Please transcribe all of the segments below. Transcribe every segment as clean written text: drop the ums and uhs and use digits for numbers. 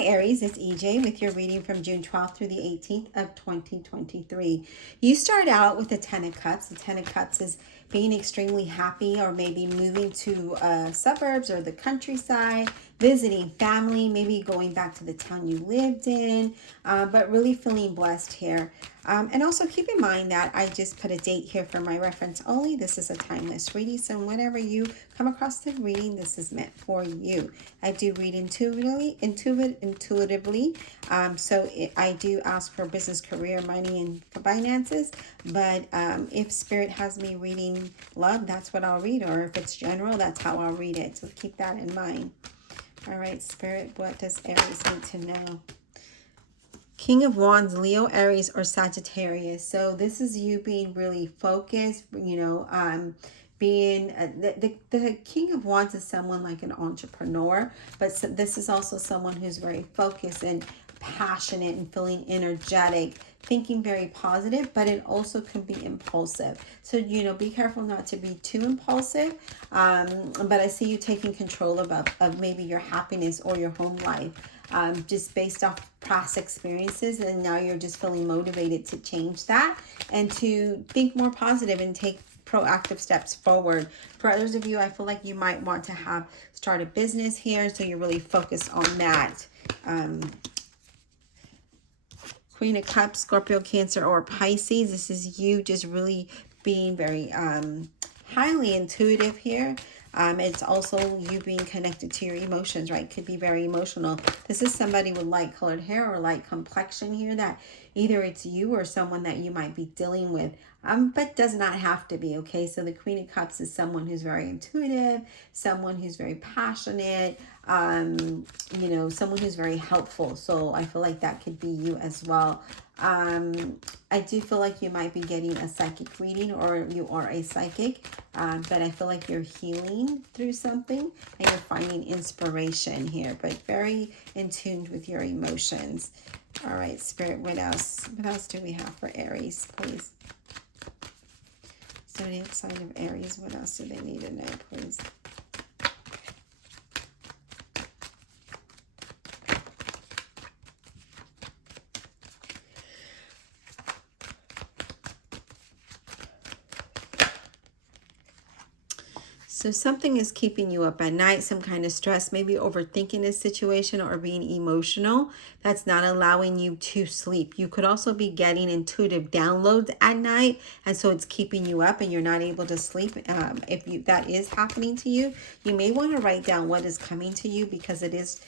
Hi Aries, it's EJ with your reading from June 12th through the 18th of 2023. You start out with the Ten of Cups. The Ten of Cups is being extremely happy, or maybe moving to suburbs or the countryside, visiting family, maybe going back to the town you lived in, but really feeling blessed here. And also keep in mind that I just put a date here for my reference only. This is a timeless reading, so whenever you come across the reading, this is meant for you. I do read intuitively, I do ask for business, career, money, and finances. But if Spirit has me reading love, that's what I'll read. Or if it's general, that's how I'll read it. So keep that in mind. All right, Spirit, what does Aries need to know? King of Wands, Leo, Aries, or Sagittarius. So this is you being really focused, being the King of Wands is someone like an entrepreneur, but this is also someone who's very focused and passionate and feeling energetic, thinking very positive, but it also can be impulsive. So, be careful not to be too impulsive. But I see you taking control of maybe your happiness or your home life. Just based off past experiences, and now you're just feeling motivated to change that and to think more positive and take proactive steps forward. For others of you, I feel like you might want to start a business here, so you're really focused on that. Queen of Cups, Scorpio, Cancer, or Pisces. This is you just really being very highly intuitive here. It's also you being connected to your emotions, right? Could be very emotional. This is somebody with light colored hair or light complexion here, that either it's you or someone that you might be dealing with, but does not have to be, okay? So the Queen of Cups is someone who's very intuitive, someone who's very passionate, someone who's very helpful. So I feel like that could be you as well. I do feel like you might be getting a psychic reading, or you are a psychic, but I feel like you're healing through something and you're finding inspiration here, but very in tune with your emotions. All right, Spirit, what else? What else do we have for Aries, please? Zodiac sign of Aries, what else do they need to know, please? So something is keeping you up at night, some kind of stress, maybe overthinking a situation or being emotional. That's not allowing you to sleep. You could also be getting intuitive downloads at night, and so it's keeping you up and you're not able to sleep. If that is happening to you, you may want to write down what is coming to you, because it is,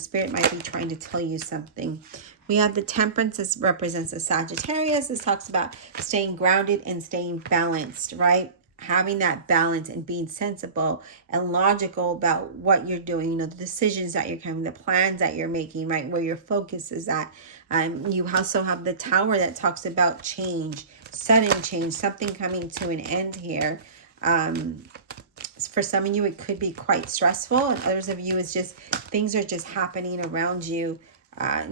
Spirit might be trying to tell you something. We have the Temperance. This represents a Sagittarius. This talks about staying grounded and staying balanced, right? Having that balance and being sensible and logical about what you're doing, the decisions that you're having, the plans that you're making, right? Where your focus is at. You also have the Tower that talks about change, sudden change, something coming to an end here. For some of you, it could be quite stressful, and others of you, it's just things are just happening around you.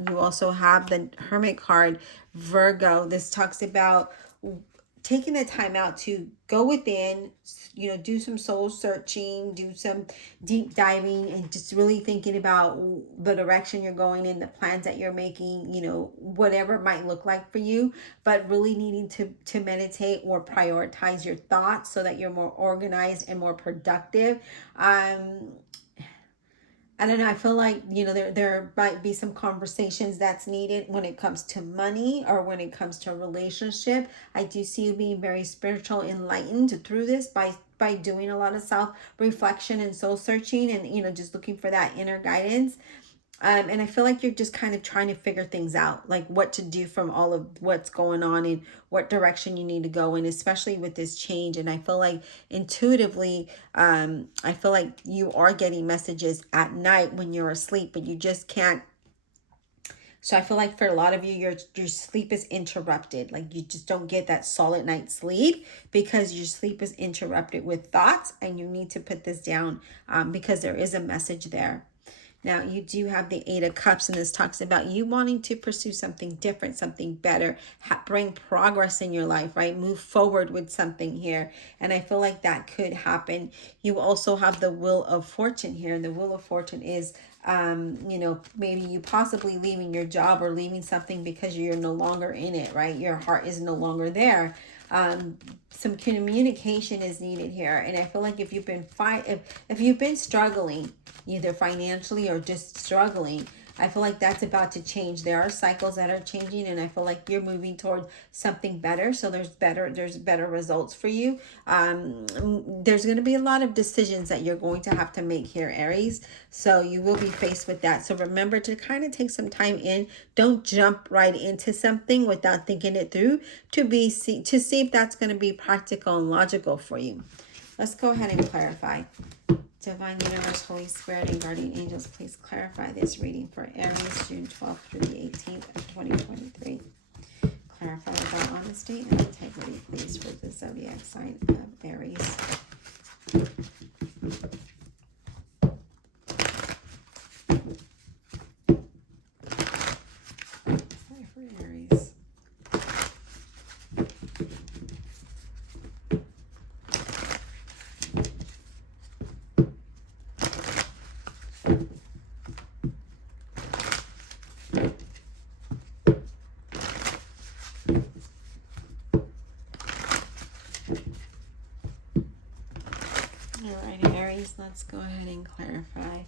You also have the Hermit card, Virgo. This talks about taking the time out to go within, do some soul searching, do some deep diving, and just really thinking about the direction you're going in, the plans that you're making, whatever it might look like for you, but really needing to meditate or prioritize your thoughts so that you're more organized and more productive. I don't know. I feel like, there might be some conversations that's needed when it comes to money or when it comes to a relationship. I do see you being very spiritual, enlightened through this by doing a lot of self-reflection and soul searching and, just looking for that inner guidance. And I feel like you're just kind of trying to figure things out, like what to do from all of what's going on and what direction you need to go in, especially with this change. And I feel like intuitively, I feel like you are getting messages at night when you're asleep, but you just can't. So I feel like for a lot of you, your sleep is interrupted. Like you just don't get that solid night's sleep because your sleep is interrupted with thoughts, and you need to put this down because there is a message there. Now, you do have the Eight of Cups, and this talks about you wanting to pursue something different, something better, bring progress in your life, right? Move forward with something here. And I feel like that could happen. You also have the Wheel of Fortune here. And the Wheel of Fortune is You know, maybe you possibly leaving your job or leaving something because you're no longer in it, right? Your heart is no longer there. Some communication is needed here, and I feel like if you've been if you've been struggling either financially or just struggling, I feel like that's about to change. There are cycles that are changing, and I feel like you're moving toward something better. So there's better results for you. There's going to be a lot of decisions that you're going to have to make here, Aries. So you will be faced with that. So remember to kind of take some time in. Don't jump right into something without thinking it through to see if that's going to be practical and logical for you. Let's go ahead and clarify. Divine Universe, Holy Spirit, and Guardian Angels, please clarify this reading for Aries, June 12th through the 18th of 2023. Clarify about honesty and integrity, please, for the zodiac sign of Aries. For Aries. Alrighty, Aries, let's go ahead and clarify.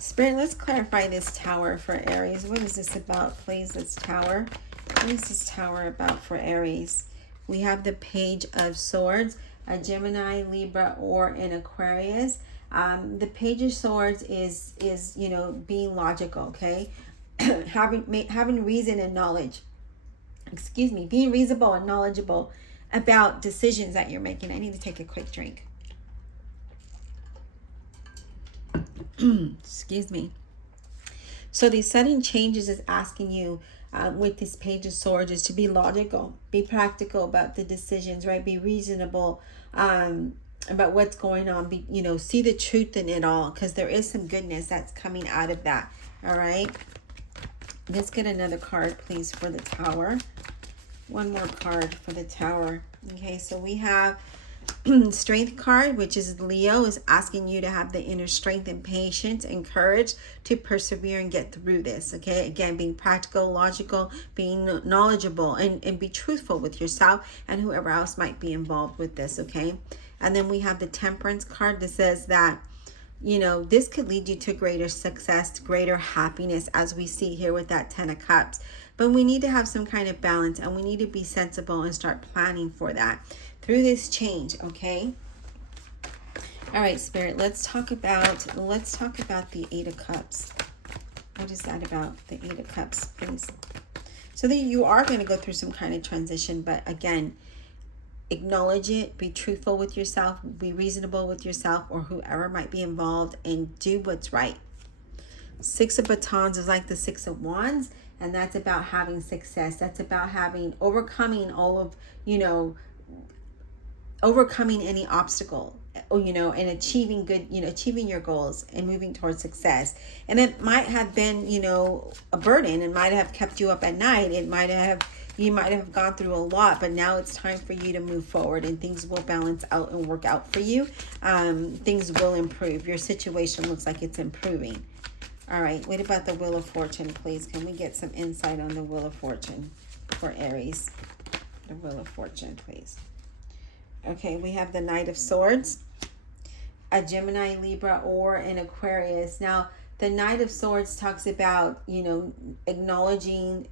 Spirit, let's clarify this Tower for Aries. What is this about, please, this Tower? What is this Tower about for Aries? We have the Page of Swords, a Gemini, Libra, or an Aquarius. The Page of Swords is you know, being logical, okay? having reason and knowledge. Excuse me, being reasonable and knowledgeable about decisions that you're making. I need to take a quick drink. Excuse me. So these sudden changes is asking you with this Page of Swords is to be logical, be practical about the decisions, right? Be reasonable about what's going on. Be, you know, see the truth in it all, because there is some goodness that's coming out of that. All right. Let's get another card, please, for the Tower. One more card for the Tower. Okay, so we have Strength card, which is Leo, is asking you to have the inner strength and patience and courage to persevere and get through this. Okay, again, being practical, logical, being knowledgeable, and be truthful with yourself and whoever else might be involved with this. Okay, and then we have the Temperance card that says that, you know, this could lead you to greater success, greater happiness, as we see here with that 10 of Cups. But we need to have some kind of balance, and we need to be sensible and start planning for that through this change. Okay. All right, Spirit, let's talk about the 8 of Cups. What is that about, the 8 of Cups, please? So that you are going to go through some kind of transition, but again, acknowledge it, be truthful with yourself, be reasonable with yourself or whoever might be involved, and do what's right. 6 of Batons is like the 6 of Wands, and that's about having success. That's about overcoming all of, you know, overcoming any obstacle, you know, and achieving good, you know, achieving your goals and moving towards success. And it might have been, you know, a burden. It might have kept you up at night. You might have gone through a lot, but now it's time for you to move forward, and things will balance out and work out for you. Things will improve. Your situation looks like it's improving. All right, what about the Wheel of Fortune, please? Can we get some insight on the Wheel of Fortune for Aries? The Wheel of Fortune, please. Okay, we have the Knight of Swords, a Gemini, Libra, or an Aquarius. Now, the Knight of Swords talks about, you know, acknowledging,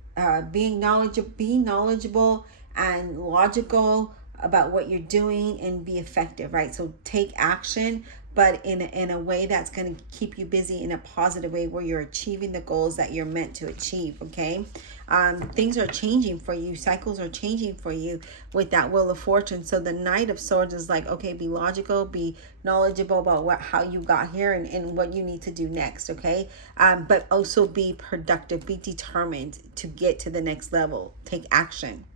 being knowledgeable and logical about what you're doing and be effective, right? So take action, but in a way that's going to keep you busy in a positive way where you're achieving the goals that you're meant to achieve, okay? Things are changing for you. Cycles are changing for you with that Wheel of Fortune. So the Knight of Swords is like, okay, be logical, be knowledgeable about how you got here and what you need to do next, okay? But also be productive, be determined to get to the next level. Take action.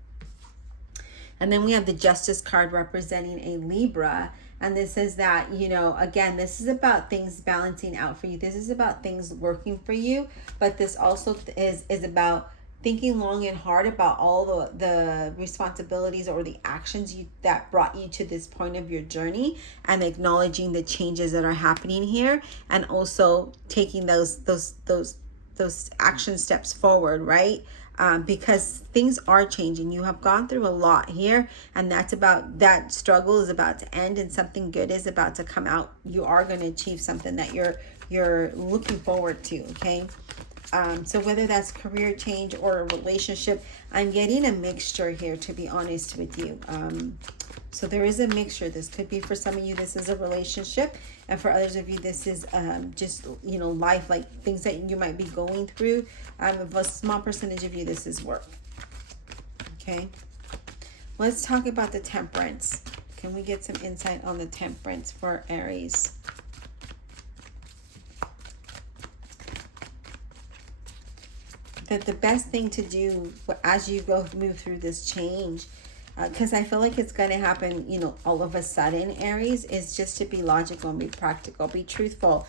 And then we have the Justice card representing a Libra. And this is that, you know, again, this is about things balancing out for you. This is about things working for you. But this also is about thinking long and hard about all the responsibilities or the actions that brought you to this point of your journey, and acknowledging the changes that are happening here, and also taking those action steps forward, right? Because things are changing. You have gone through a lot here, and that struggle is about to end, and something good is about to come out. You are going to achieve something that you're looking forward to, okay? So whether that's career change or a relationship, I'm getting a mixture here, to be honest with you. So there is a mixture. This could be for some of you, this is a relationship. And for others of you, this is just, life, like things that you might be going through. For a small percentage of you, this is work. Okay. Let's talk about the temperance. Can we get some insight on the temperance for Aries? That the best thing to do as you move through this change, because I feel like it's going to happen, all of a sudden, Aries, is just to be logical and be practical, be truthful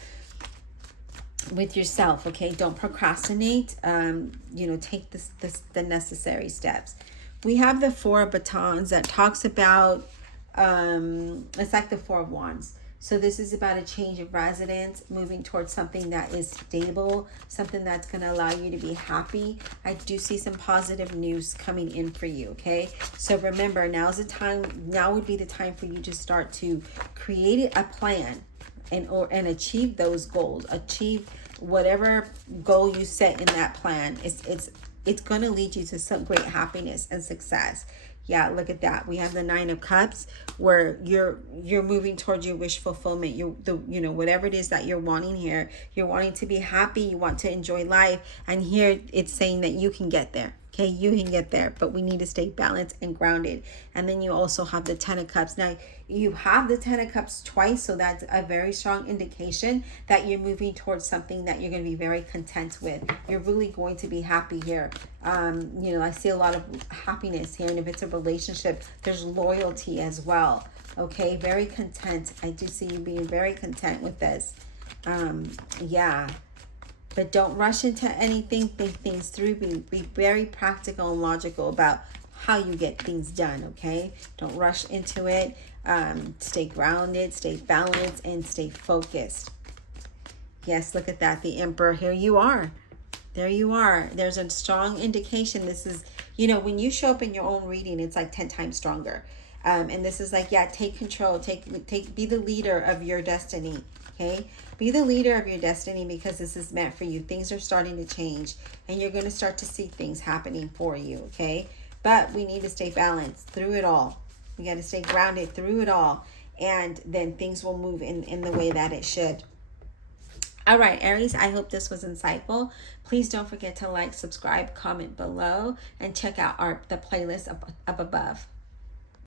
with yourself, okay? Don't procrastinate. Take the necessary steps. We have the Four of Batons that talks about, it's like the Four of Wands. So this is about a change of residence, moving towards something that is stable, something that's going to allow you to be happy. I do see some positive news coming in for you, okay? So remember, now would be the time for you to start to create a plan and achieve those goals. Achieve whatever goal you set in that plan. It's going to lead you to some great happiness and success. Yeah, look at that. We have the Nine of Cups, where you're moving towards your wish fulfillment. Whatever it is that you're wanting here. You're wanting to be happy. You want to enjoy life. And here it's saying that you can get there. Okay, you can get there, but we need to stay balanced and grounded. And then you also have the Ten of Cups. Now, you have the Ten of Cups twice, so that's a very strong indication that you're moving towards something that you're going to be very content with. You're really going to be happy here. I see a lot of happiness here, and if it's a relationship, there's loyalty as well. Okay, very content. I do see you being very content with this. Yeah. But don't rush into anything. Think things through. Be very practical and logical about how you get things done, okay? Don't rush into it. Stay grounded, stay balanced, and stay focused. Yes, look at that. The Emperor. Here you are. There you are. There's a strong indication. This is, when you show up in your own reading, it's like 10 times stronger. And this is like, yeah, take control. Be the leader of your destiny. Okay, be the leader of your destiny, because this is meant for you. Things are starting to change, and you're going to start to see things happening for you. Okay, but we need to stay balanced through it all. We got to stay grounded through it all, and then things will move in the way that it should. All right, Aries, I hope this was insightful. Please don't forget to like, subscribe, comment below, and check out the playlist up above.